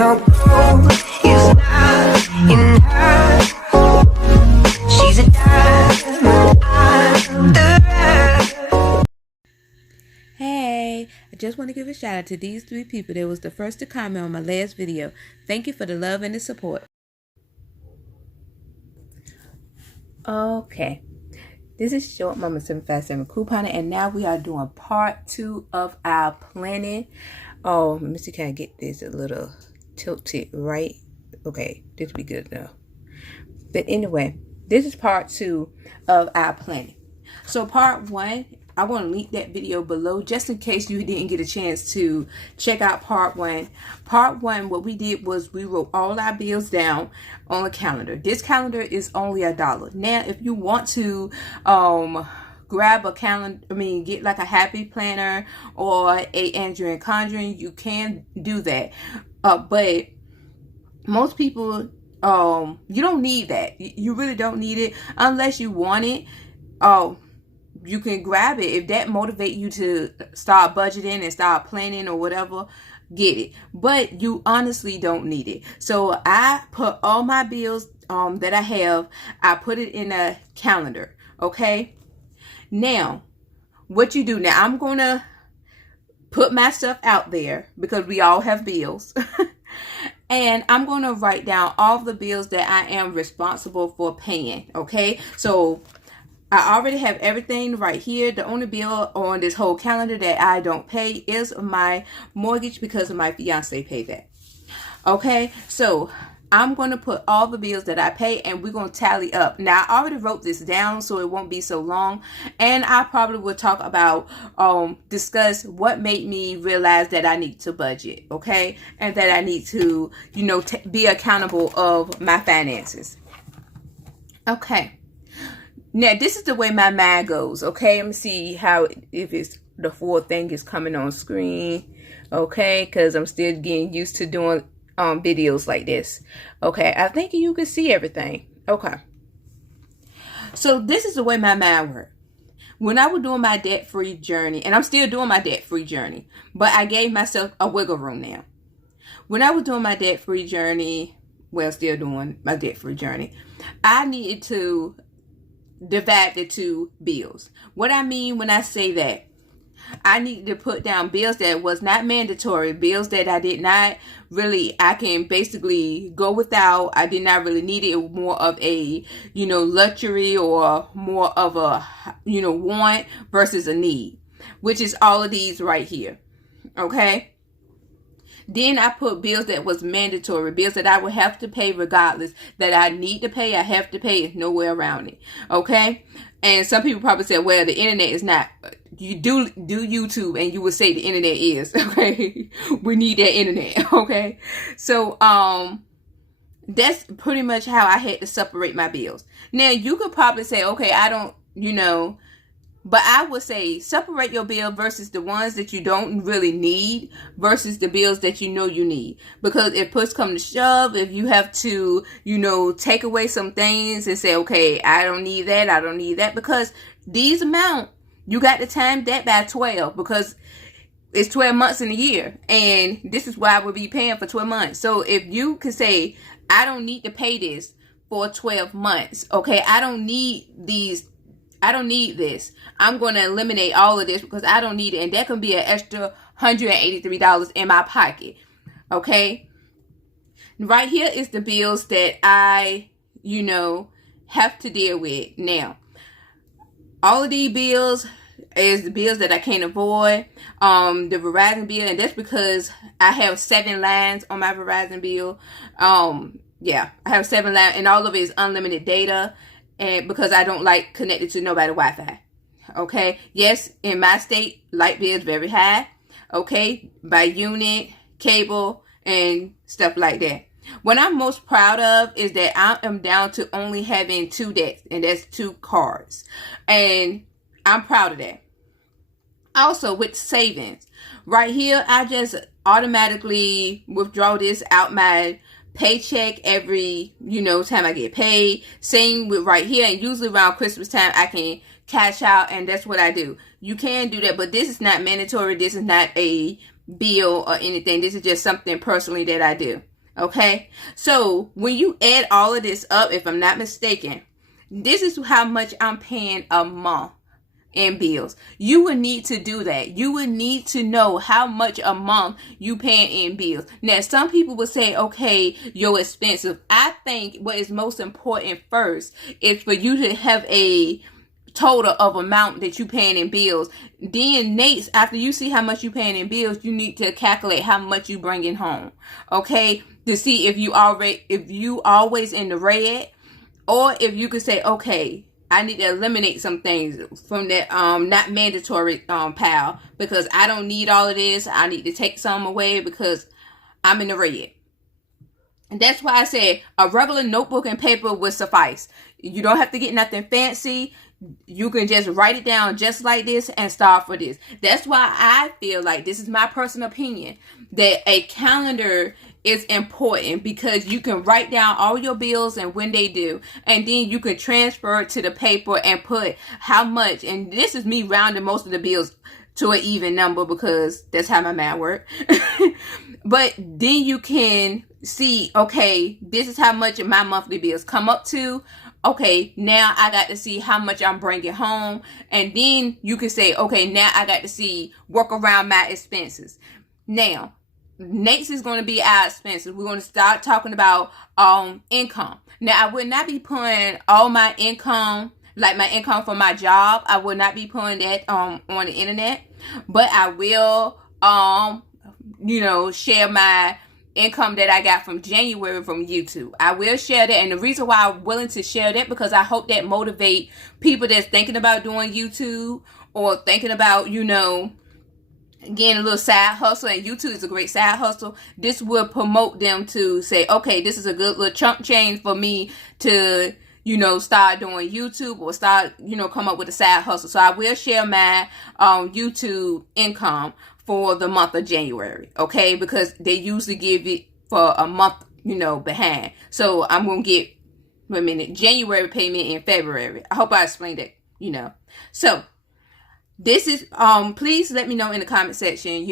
No gold is not in her. She's a diamond under her. Hey, I just want to give a shout out to these 3 people that was the first to comment on my last video. Thank you for the love and the support. Okay, this is Short Mama 757 Couponing, and now we are doing part 2 of our planning. Oh, let me see, can I get this a little tilted right? Okay, this will be good enough. But anyway, this is part 2 of our planning. So part 1, I want to link that video below just in case you didn't get a chance to check out part 1. Part 1, what we did was we wrote all our bills down on a calendar. This calendar is only $1. Now, if you want to grab a calendar, get like a happy planner or a Andrew and Conjuring, you can do that. But most people, you don't need that. You really don't need it unless you want it. You can grab it if that motivates you to start budgeting and start planning or whatever. Get it, but you honestly don't need it. So I put all my bills that I have, I put it in a calendar. Okay, now what you do now, I'm gonna put my stuff out there because we all have bills. And I'm going to write down all the bills that I am responsible for paying. Okay, so I already have everything right here. The only bill on this whole calendar that I don't pay is my mortgage because of my fiance paid that. Okay, so I'm going to put all the bills that I pay and we're going to tally up. Now, I already wrote this down so it won't be so long. And I probably will talk about, discuss what made me realize that I need to budget, okay? And that I need to, be accountable of my finances. Okay. Now, this is the way my mind goes, okay? Let me see if it's the full thing is coming on screen, okay? Because I'm still getting used to doing videos like this. Okay, I think you can see everything. Okay. So this is the way my mind works. When I was doing my debt-free journey, and I'm still doing my debt-free journey, but I gave myself a wiggle room now. When I was doing my debt-free journey, still doing my debt-free journey, I needed to divide the 2 bills. What I mean when I say that, I need to put down bills that was not mandatory, bills that I did not really, I can basically go without. I did not really need it. It was more of a, luxury or more of a, want versus a need, which is all of these right here. Okay. Then I put bills that was mandatory, bills that I would have to pay regardless, that I need to pay, I have to pay, there's no way around it. Okay. And some people probably say, well, the internet is not. You do YouTube and you would say the internet is. Okay. We need that internet. Okay. So, that's pretty much how I had to separate my bills. Now, you could probably say, okay, I don't, but I would say separate your bill versus the ones that you don't really need versus the bills that you need. Because if push comes to shove, if you have to, take away some things and say, okay, I don't need that, because these amount, you got to time that by 12 because it's 12 months in a year. And this is why I would be paying for 12 months. So if you could say, I don't need to pay this for 12 months. Okay, I don't need this. I'm going to eliminate all of this because I don't need it. And that can be an extra $183 in my pocket. Okay. Right here is the bills that I, have to deal with. Now, all of these bills is the bills that I can't avoid. The Verizon bill, and that's because I have 7 lines on my Verizon bill. I have 7 lines and all of it is unlimited data. And because I don't like connected to nobody Wi-Fi. Okay. Yes, in my state, light bill is very high. Okay. By unit, cable, and stuff like that. What I'm most proud of is that I am down to only having 2 debts, and that's 2 cards. And I'm proud of that. Also, with savings, right here, I just automatically withdraw this out my paycheck every, time I get paid. Same with right here. And usually around Christmas time, I can cash out, and that's what I do. You can do that, but this is not mandatory. This is not a, bill or anything. This is just something personally that I do. Okay, so when you add all of this up, if I'm not mistaken, this is how much I'm paying a month in bills. You would need to do that. You would need to know how much a month you paying in bills. Now, some people would say, okay, your expenses. I think what is most important first is for you to have a total of amount that you paying in bills. Then next, after you see how much you paying in bills, you need to calculate how much you bringing home. Okay, to see if you always in the red, or if you could say, okay, I need to eliminate some things from that not mandatory pile, because I don't need all of this. I need to take some away because I'm in the red. And that's why I said a regular notebook and paper would suffice. You don't have to get nothing fancy. You can just write it down just like this and start for this. That's why I feel like, this is my personal opinion, that a calendar is important, because you can write down all your bills and when they due, and then you can transfer it to the paper and put how much. And this is me rounding most of the bills to an even number, because that's how my math works. But then you can see, okay, this is how much my monthly bills come up to. Okay, now I got to see how much I'm bringing home. And then you can say, okay, now I got to see, work around my expenses. Now, next is going to be our expenses. We're going to start talking about income. Now, I would not be putting all my income, like my income from my job. I will not be putting that on the internet. But I will, share my income that I got from January from YouTube. I will share that. And the reason why I'm willing to share that, because I hope that motivate people that's thinking about doing YouTube, or thinking about, getting a little side hustle. And YouTube is a great side hustle. This will promote them to say, okay, this is a good little chunk change for me to, start doing YouTube, or start, come up with a side hustle. So I will share my YouTube income for the month of January, okay? Because they usually give it for a month, behind. So I'm going to get, January payment in February. I hope I explained it, So this is, please let me know in the comment section,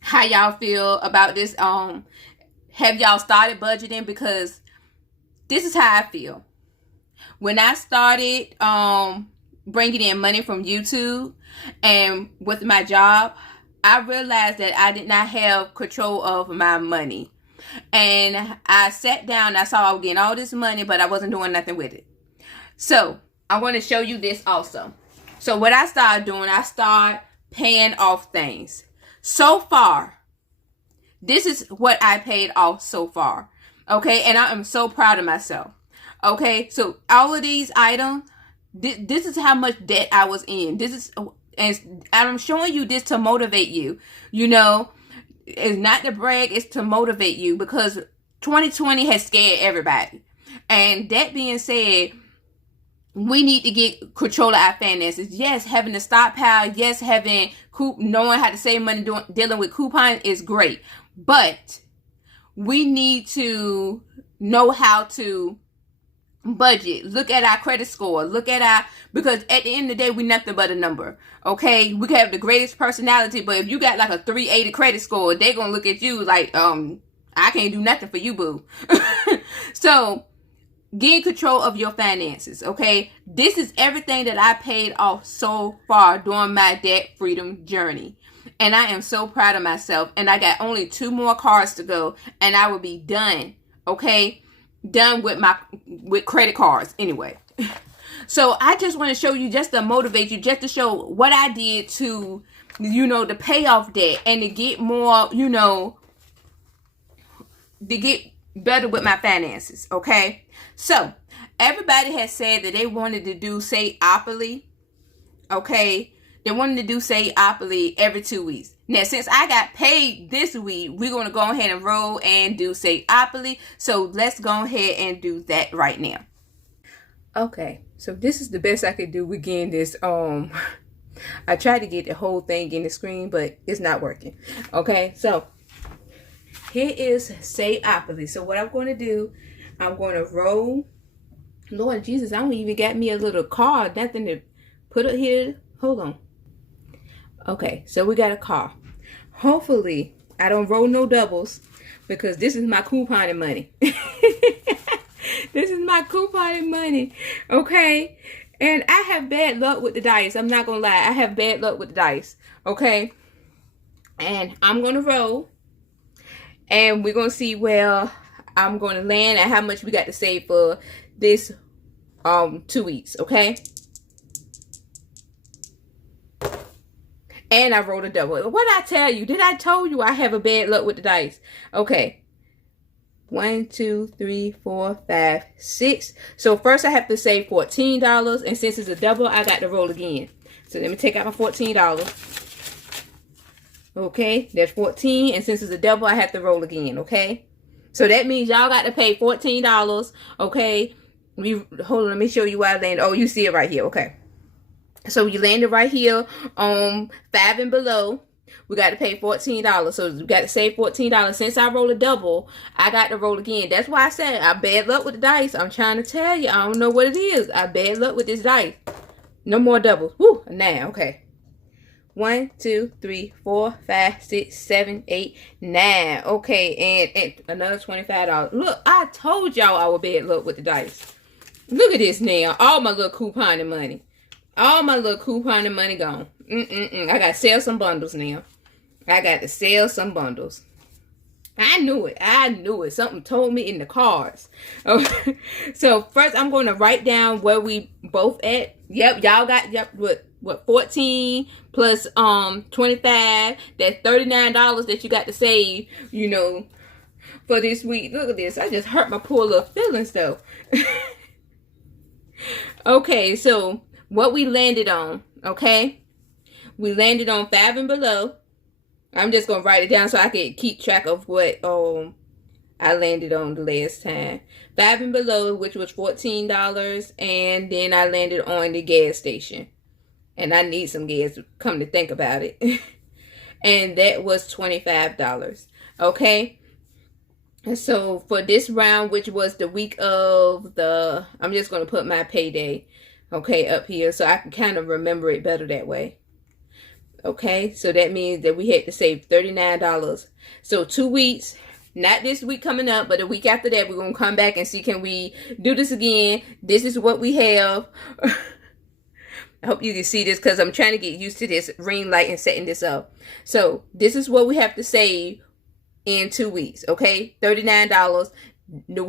how y'all feel about this. Have y'all started budgeting? Because this is how I feel. When I started bringing in money from YouTube and with my job, I realized that I did not have control of my money. And I sat down, I saw I was getting all this money, but I wasn't doing nothing with it. So I want to show you this also. So what I started doing, I started paying off things. So far, this is what I paid off so far. Okay, and I am so proud of myself. Okay, so all of these items, this is how much debt I was in. And I'm showing you this to motivate you. It's not to brag, it's to motivate you, because 2020 has scared everybody. And that being said, we need to get control of our finances. Yes, having a stockpile, yes, knowing how to save money, dealing with coupons is great. But we need to know how to budget. Look at our credit score. Because at the end of the day, we're nothing but a number. Okay, we can have the greatest personality, but if you got like a 380 credit score, they're gonna look at you like, I can't do nothing for you, boo. So get control of your finances. Okay, this is everything that I paid off so far during my debt freedom journey, and I am so proud of myself. And I got only 2 more cards to go, and I will be done. Okay, done with credit cards anyway. So I just want to show you, just to motivate you, just to show what I did to, to pay off debt and to get more, to get better with my finances. Okay. So everybody has said that they wanted to do Savolopy. Okay. They wanted to do Savolopy every 2 weeks. Now, since I got paid this week, we're going to go ahead and roll and do Savolopy. So let's go ahead and do that right now. Okay, so this is the best I could do with getting this. I tried to get the whole thing in the screen, but it's not working. Okay, so here is Savolopy. So what I'm going to do, I'm going to roll. Lord Jesus, I don't even got me a little card, nothing to put it here. Hold on. Okay, so we got a card. hopefully I don't roll no doubles, because this is my couponing money. This is my couponing money, okay? And I have bad luck with the dice. I'm not gonna lie, I have bad luck with the dice, okay? And I'm gonna roll, and we're gonna see where I'm gonna land and how much we got to save for this 2 weeks, okay? And I rolled a double. What did I tell you? Did I told you I have a bad luck with the dice? Okay. 1, 2, 3, 4, 5, 6. So first I have to save $14, and since it's a double, I got to roll again. So let me take out my $14. Okay, that's 14, and since it's a double, I have to roll again. Okay, so that means y'all got to pay $14. Okay, hold on, let me show you where I landed. Oh, you see it right here. Okay, so you landed right here on 5 and below. We got to pay $14. So we got to save $14. Since I roll a double, I got to roll again. That's why I said I bad luck with the dice. I'm trying to tell you, I don't know what it is. I bad luck with this dice. No more doubles. Woo, now, okay. 1, 2, 3, 4, 5, 6, 7, 8, 9. Okay, and another $25. Look, I told y'all I was bad luck with the dice. Look at this now. All my little couponing money. All my little couponing money gone. I got to sell some bundles now. I got to sell some bundles. I knew it. I knew it. Something told me in the cards. Okay. So first I'm going to write down where we both at. Yep, y'all got what 14 plus 25. That's $39 that you got to save, you know, for this week. Look at this. I just hurt my poor little feelings though. Okay, so what we landed on, okay? We landed on 5 and below. I'm just going to write it down so I can keep track of what I landed on the last time. 5 and below, which was $14, and then I landed on the gas station. And I need some gas, come to think about it. And that was $25, okay? And so for this round, which was the week of the, I'm just going to put my payday, okay, up here so I can kind of remember it better that way. Okay, so that means that we had to save $39. So 2 weeks, not this week coming up, but the week after that, we're going to come back and see, can we do this again? This is what we have. I hope you can see this because I'm trying to get used to this ring light and setting this up. So this is what we have to save in 2 weeks, okay? $39. The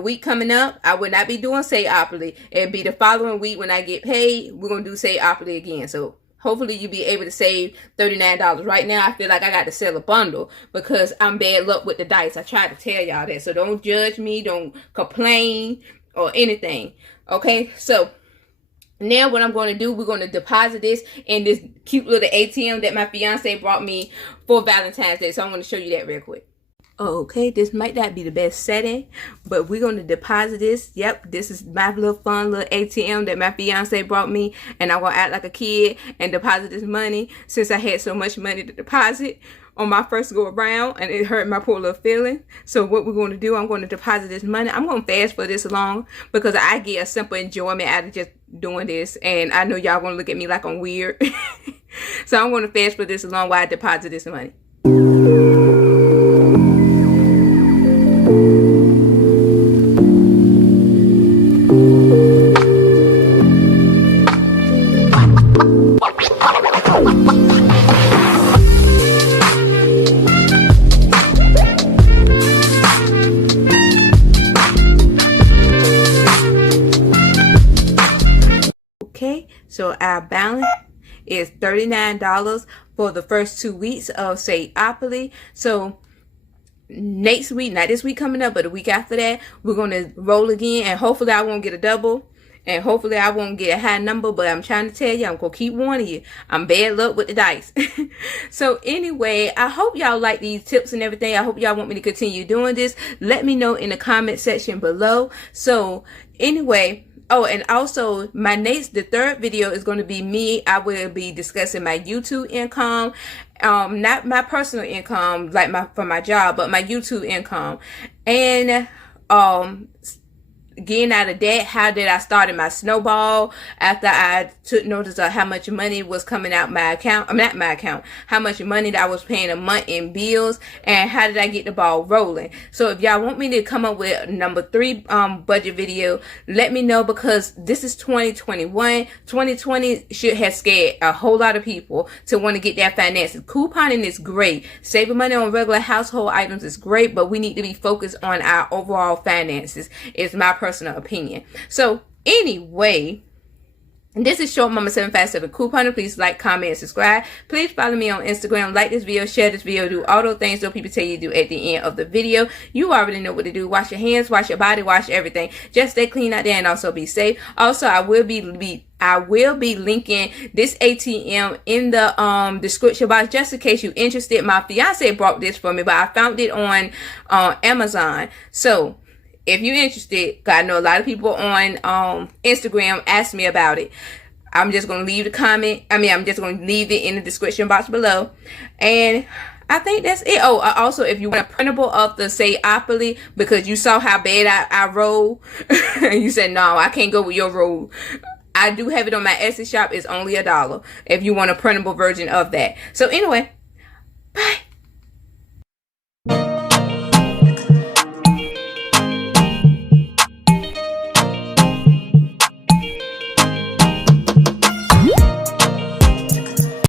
week coming up, I would not be doing Savolopy. It'd be the following week when I get paid. We're going to do Savolopy again. So hopefully you'll be able to save $39. Right now, I feel like I got to sell a bundle because I'm bad luck with the dice. I tried to tell y'all that. So don't judge me. Don't complain or anything. Okay, so now what I'm going to do, we're going to deposit this in this cute little ATM that my fiance brought me for Valentine's Day. So I'm going to show you that real quick. Okay, this might not be the best setting, but we're going to deposit this. Yep, this is my little fun little ATM that my fiance brought me, and I'm going to act like a kid and deposit this money since I had so much money to deposit on my first go around, and it hurt my poor little feeling. So what we're going to do, I'm going to deposit this money. I'm going to fast for this long because I get a simple enjoyment out of just doing this, and I know y'all going to look at me like I'm weird. So I'm going to fast for this long while I deposit this money. Okay, so our balance is $39 for the first 2 weeks of Savolopy. So next week, not this week coming up, but the week after that, we're going to roll again, and hopefully I won't get a double, and hopefully I won't get a high number, but I'm trying to tell you, I'm going to keep warning you, I'm bad luck with the dice. So anyway, I hope y'all like these tips and everything. I hope y'all want me to continue doing this. Let me know in the comment section below. So anyway, oh, and also the third video is going to be me. I will be discussing my YouTube income, not my personal income from my job, but my YouTube income, and getting out of debt. How did I start my snowball after I took notice of how much money was coming out my account? I'm not my account. How much money that I was paying a month in bills, and how did I get the ball rolling? So if y'all want me to come up with number 3 budget video, let me know, because this is 2021. 2020 should have scared a whole lot of people to want to get their finances. Couponing is great. Saving money on regular household items is great, but we need to be focused on our overall finances, is my personal opinion. So anyway, this is Short Mama 757 Couponer. Please like, comment, and subscribe. Please follow me on Instagram. Like this video, share this video, do all those things that people tell you to do at the end of the video. You already know what to do. Wash your hands, wash your body, wash everything. Just stay clean out there and also be safe. Also, I will be linking this ATM in the description box, just in case you're interested. My fiance brought this for me, but I found it on Amazon. So if you're interested, 'cause I know a lot of people on Instagram asked me about it. I'm just going to leave the comment. I'm just going to leave it in the description box below. And I think that's it. Oh, also, if you want a printable of the Savolopy, because you saw how bad I roll, you said, no, I can't go with your roll. I do have it on my Etsy shop. It's only $1 if you want a printable version of that. So anyway, bye.